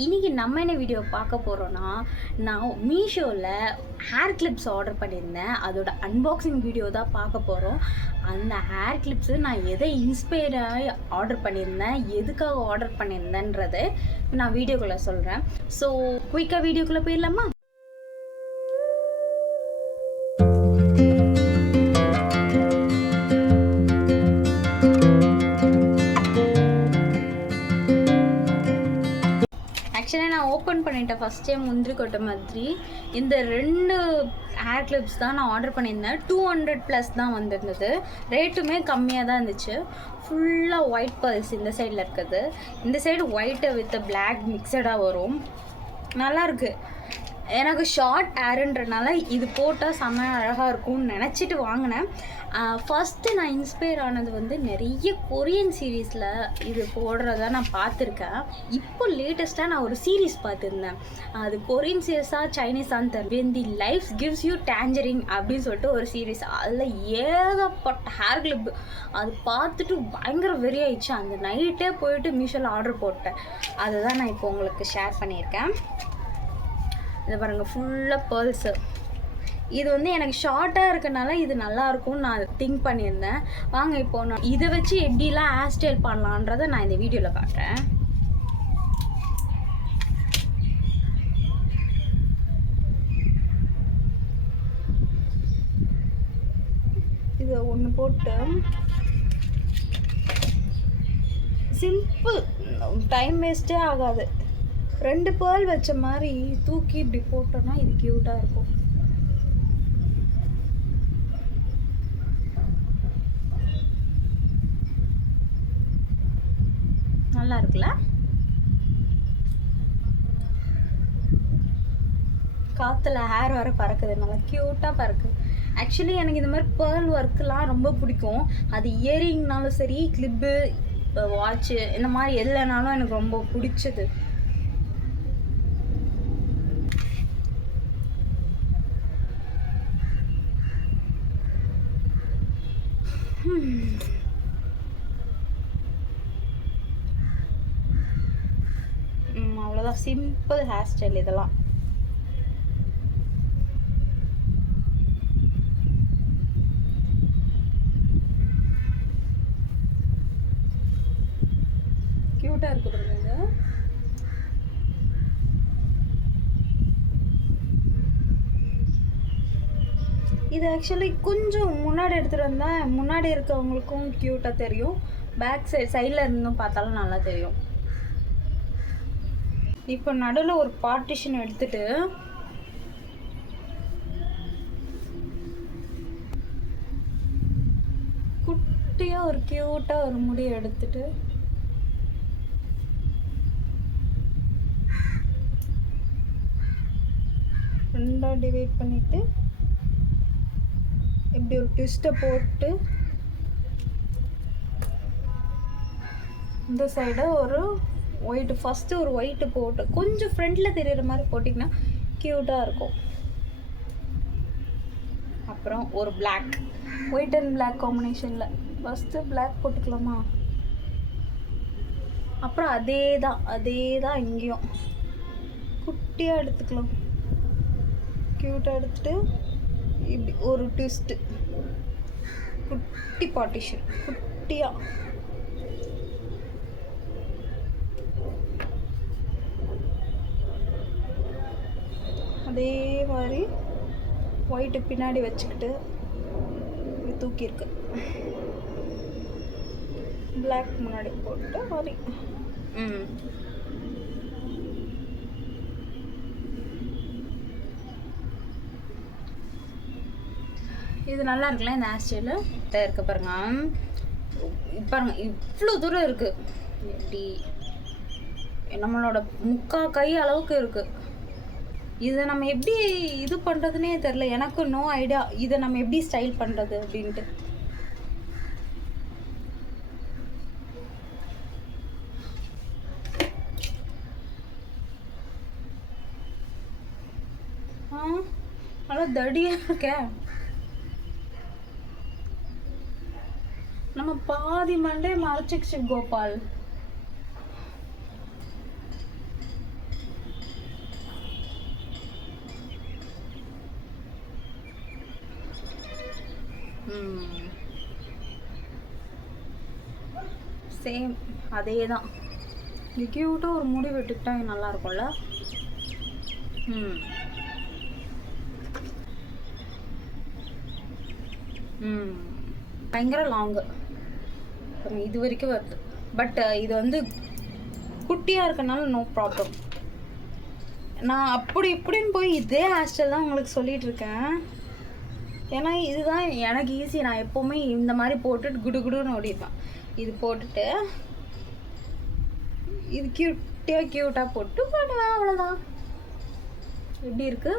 இன்றைக்கி நம்ம என்ன வீடியோ பார்க்க போகிறோன்னா, நான் மீஷோவில் ஹேர் கிளிப்ஸ் ஆர்டர் பண்ணியிருந்தேன். அதோட அன்பாக்சிங் வீடியோ தான் பார்க்க போகிறோம். அந்த ஹேர் கிளிப்ஸு நான் எதை இன்ஸ்பயர் ஆகி ஆர்டர் பண்ணியிருந்தேன், எதுக்காக ஆர்டர் பண்ணியிருந்தேன்றதை நான் வீடியோக்குள்ளே சொல்கிறேன். ஸோ குயிக்காக வீடியோக்குள்ளே போயிடலாமா? ஆக்சுவலாக நான் ஓப்பன் பண்ணிட்டேன் ஃபஸ்ட் டைம் முந்திரி கொட்டை மாதிரி. இந்த 2 ஹேர் கிளிப்ஸ் தான் நான் ஆர்டர் பண்ணியிருந்தேன். 200+ தான் வந்திருந்தது. ரேட்டுமே கம்மியாக தான் இருந்துச்சு. ஃபுல்லாக ஒயிட் பர்ல்ஸ் இந்த சைடில் இருக்குது. இந்த சைடு ஒயிட்டு வித் பிளாக் மிக்சடாக வரும். நல்லாயிருக்கு. எனக்கு ஷார்ட் ஹேருன்றனால இது போட்டால் செம்ம அழகாக இருக்கும்னு நினச்சிட்டு வாங்கினேன். ஃபஸ்ட்டு நான் இன்ஸ்பயர் ஆனது வந்து நிறைய கொரியன் சீரீஸில் இது போடுறதா நான் பார்த்துருக்கேன். இப்போ லேட்டஸ்ட்டாக நான் ஒரு சீரீஸ் பார்த்துருந்தேன். அது கொரியன் சீரீஸாக சைனீஸான்னு தெரியல. When the life gives you dangering அப்படின்னு சொல்லிட்டு ஒரு சீரீஸ். அதில் ஏகப்பட்ட ஹேர் கிளிப் அது பார்த்துட்டு பயங்கர வெறி ஆயிடுச்சு. அந்த நைட்டே போயிட்டு மீஷோவில் ஆர்டர் போட்டேன். அதை தான் நான் இப்போ உங்களுக்கு ஷேர் பண்ணியிருக்கேன். இதை பாருங்கள், ஃபுல்லாக பேர்ல்ஸு. இது வந்து எனக்கு ஷார்ட்டாக இருக்கனால இது நல்லாயிருக்கும்னு நான் திங்க் பண்ணியிருந்தேன். வாங்க இப்போ நான் இதை வச்சு எப்படிலாம் ஹேர் ஸ்டைல் பண்ணலான்றதை நான் இந்த வீடியோவில் காட்டுறேன். இதை ஒன்று போட்டு சிம்பிள், டைம் வேஸ்ட்டே ஆகாது. 2 பேர்ல் வச்ச மாதிரி தூக்கி இப்படி போட்டோன்னா இது க்யூட்டாக இருக்கும். நல்லா இருக்குல்ல? காற்றுல ஹேர் வர பறக்குது, நல்லா க்யூட்டாக பறக்குது. ஆக்சுவலி எனக்கு இந்த மாதிரி பேர்ல் ஒர்க்கெலாம் ரொம்ப பிடிக்கும். அது இயரிங்னாலும் சரி, கிளிப்பு, வாட்ச்சு, இந்த மாதிரி எதுலனாலும் எனக்கு ரொம்ப பிடிச்சது. அவ்வளோதான், சிம்பிள் ஹேர் ஸ்டைல் இதெல்லாம். க்யூட்டாக இருக்கு பாருங்க. இது ஆக்சுவலி கொஞ்சம் முன்னாடி எடுத்துகிட்டு வந்தால் முன்னாடி இருக்கவங்களுக்கும் க்யூட்டாக தெரியும். பேக் சைடில் இருந்தும் பார்த்தாலும் நல்லா தெரியும். இப்போ நடுவில் ஒரு பார்ட்டிஷன் எடுத்துட்டு குட்டியாக ஒரு க்யூட்டாக ஒரு முடியை எடுத்துட்டு ரெண்டாக டிவைட் பண்ணிவிட்டு இப்படி ஒரு ட்விஸ்ட்டை போட்டு இந்த சைடை ஒரு ஒயிட்டு, ஃபஸ்ட்டு ஒரு ஒயிட்டு போட்டு கொஞ்சம் ஃப்ரண்டில் தெரிகிற மாதிரி போட்டிங்கன்னா க்யூட்டாக இருக்கும். அப்புறம் ஒரு பிளாக், ஒயிட் அண்ட் பிளாக் காம்பினேஷனில் ஃபஸ்ட்டு பிளாக் போட்டுக்கலாமா? அப்புறம் அதே தான் இங்கேயும் குட்டியாக எடுத்துக்கலாம். க்யூட்டாக எடுத்துகிட்டு இப்படி ஒரு ட்விஸ்ட்டு, குட்டி பார்ட்டிஷன் குட்டியாக. அதே மாதிரி ஒயிட்டு பின்னாடி வச்சுக்கிட்டு இப்படி தூக்கியிருக்கு, பிளாக் முன்னாடி போட்டு மாதிரி. இது நல்லா இருக்குல்ல இந்த ஹேர் ஸ்டைலு? இருக்க பாருங்க, இவ்வளோ தூரம் இருக்குது. எப்படி நம்மளோட முக்கால் கை அளவுக்கு இருக்குது. இதை நம்ம எப்படி இது பண்ணுறதுனே தெரில. எனக்கு நோ ஐடியா இதை நம்ம எப்படி ஸ்டைல் பண்ணுறது அப்படின்ட்டு. நல்லா தடியாக இருக்கேன். நம்ம பாதி மண்டே மறைச்சிக்கிச்சு கோபால். சேம் அதே தான். க்யூட்டாக ஒரு முடி வெட்டுக்கிட்டா நல்லா இருக்கும்ல. பயங்கர லாங்கு இது வரைக்கும் வருது. பட் இது வந்து குட்டியாக இருக்கனால நோ ப்ராப்ளம். நான் அப்படி இப்படின்னு போய் இதே ஹேர்ஸ்டைல் தான் உங்களுக்கு சொல்லிகிட்டு இருக்கேன். ஏன்னா இதுதான் எனக்கு ஈஸி. நான் எப்போவுமே இந்த மாதிரி போட்டுட்டு குடுன்னு ஓடிப்பேன். இது போட்டுட்டு இது க்யூட்டாக போட்டு போடுவேன், அவ்வளோதான். எப்படி இருக்குது?